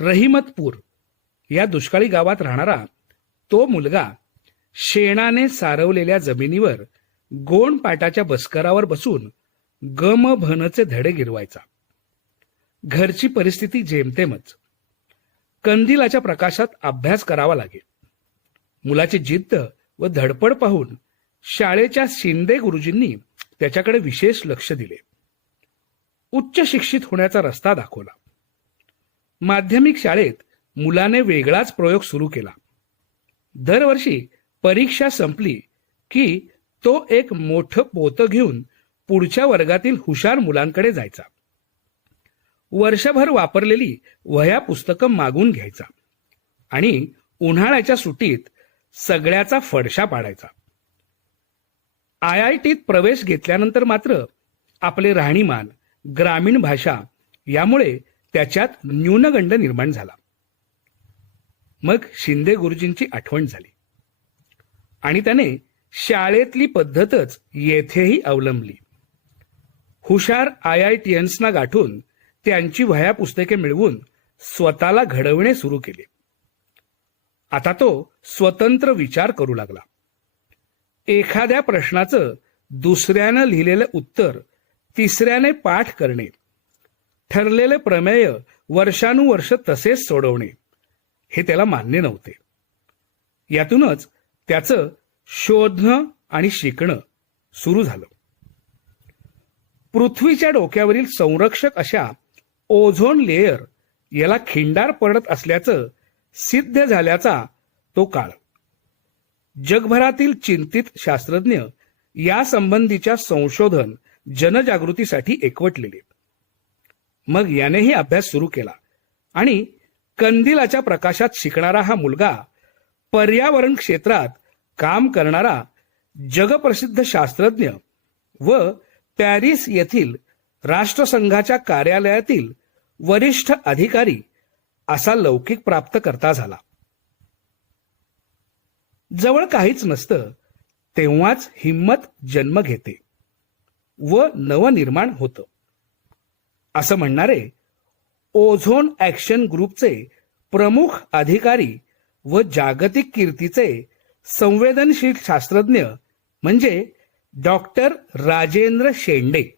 रहिमतपूर या दुष्काळी गावात राहणारा तो मुलगा शेणाने सारवलेल्या जमिनीवर गोण पाटाच्या बस्करावर बसून गम भनचे धडे गिरवायचा. घरची परिस्थिती जेमतेमच. कंदिलाच्या प्रकाशात अभ्यास करावा लागे मुलाची जिद्द व धडपड पाहून शाळेच्या शिंदे गुरुजींनी त्याच्याकडे विशेष लक्ष दिले. उच्च शिक्षित होण्याचा रस्ता दाखवला. माध्यमिक शाळेत मुलाने वेगळाच प्रयोग सुरू केला. दरवर्षी परीक्षा संपली की तो एक मोठं पोतं घेऊन पुढच्या वर्गातील हुशार मुलांकडे जायचा. वर्षभर वापरलेली वह्या पुस्तकं मागून घ्यायचा आणि उन्हाळ्याच्या सुटीत सगळ्याचा फडशा पाडायचा. आय आय टीत प्रवेश घेतल्यानंतर मात्र आपले राहणीमान ग्रामीण भाषा यामुळे त्याच्यात न्यूनगंड निर्माण झाला. मग शिंदे गुरुजींची आठवण झाली. आणि त्याने शाळेतली पद्धतच येथेही अवलंबली. हुशार आय आय टीयन्सना गाठून त्यांची वह्या पुस्तके मिळवून स्वतःला घडवणे सुरू केले. आता तो स्वतंत्र विचार करू लागला. एखाद्या प्रश्नाचं दुसऱ्यानं लिहिलेलं उत्तर तिसऱ्याने पाठ करणे ठरलेले प्रमेय वर्षानुवर्ष तसेच सोडवणे. हे त्याला मान्य नव्हते. यातूनच त्याचं शोधणं आणि शिकणं सुरू झालं. पृथ्वीच्या डोक्यावरील संरक्षक अशा ओझोन लेयर याला खिंडार पडत असल्याचं सिद्ध झाल्याचा तो काळ. जगभरातील चिंतित शास्त्रज्ञ या संबंधीच्या संशोधन जनजागृतीसाठी एकवटलेले. मग यानेही अभ्यास सुरू केला. आणि कंदिलाच्या प्रकाशात शिकणारा हा मुलगा पर्यावरण क्षेत्रात काम करणारा जगप्रसिद्ध शास्त्रज्ञ व पॅरिस येथील राष्ट्रसंघाच्या कार्यालयातील वरिष्ठ अधिकारी असा लौकिक प्राप्त करता झाला. जवळ काहीच नसतं तेव्हाच हिंमत जन्म घेते व नवनिर्माण होतं. असं म्हणणारे ओझोन ऍक्शन ग्रुपचे प्रमुख अधिकारी व जागतिक कीर्तीचे संवेदनशील शास्त्रज्ञ म्हणजे डॉक्टर राजेंद्र शेंडे.